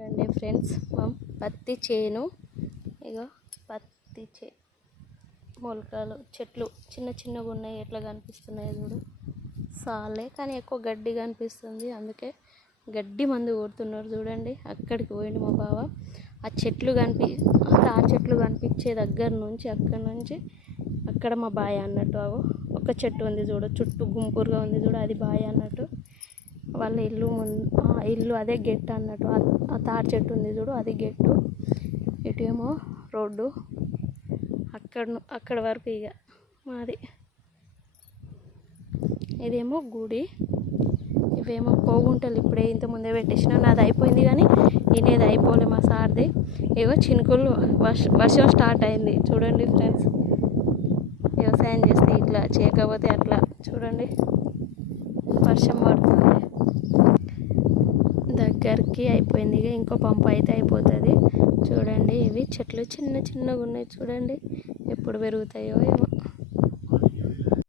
చూడండి ఫ్రెండ్స్, మా పత్తి చేను. ఇగో పత్తి మొలకలు చెట్లు చిన్న చిన్నగా ఉన్నాయి. ఎట్లా కనిపిస్తున్నాయి చూడు. సాలే కానీ ఎక్కువ గడ్డి కనిపిస్తుంది, అందుకే గడ్డి మందు కొడుతున్నారు. చూడండి అక్కడికి పోయిండు మా బావ. ఆ చెట్లు తాటి చెట్లు కనిపించే దగ్గర నుంచి అక్కడ నుంచి అక్కడ మా బాయ అన్నట్టు. ఒక చెట్టు ఉంది చూడు, చుట్టూ గుంపురుగా ఉంది చూడు, అది బాయ అన్నట్టు. వాళ్ళ ఇల్లు అదే గెట్టు అన్నట్టు. ఆ తాటి చెట్టు ఉంది చూడు, అది గెట్టు. ఇటేమో రోడ్డు. అక్కడ వరకు ఇక మాది. ఇదేమో గుడి, ఇవేమో పోగుంటలు. ఇప్పుడే ఇంత ముందే పెట్టేసిన. నాది అయిపోయింది కానీ ఈయనది అయిపోలే, మా సార్ది. ఏవో చినుకులు, వర్షం స్టార్ట్ అయింది. చూడండి ఫ్రెండ్స్, వ్యవసాయం చేస్తే ఇట్లా, చేయకపోతే అట్లా. చూడండి వర్షం పడుతుంది. దగ్గరికి అయిపోయింది, ఇక ఇంకో పంపు అయితే అయిపోతుంది. చూడండి ఇవి చెట్లు చిన్న చిన్నగా ఉన్నాయి. చూడండి ఎప్పుడు పెరుగుతాయో ఏమో.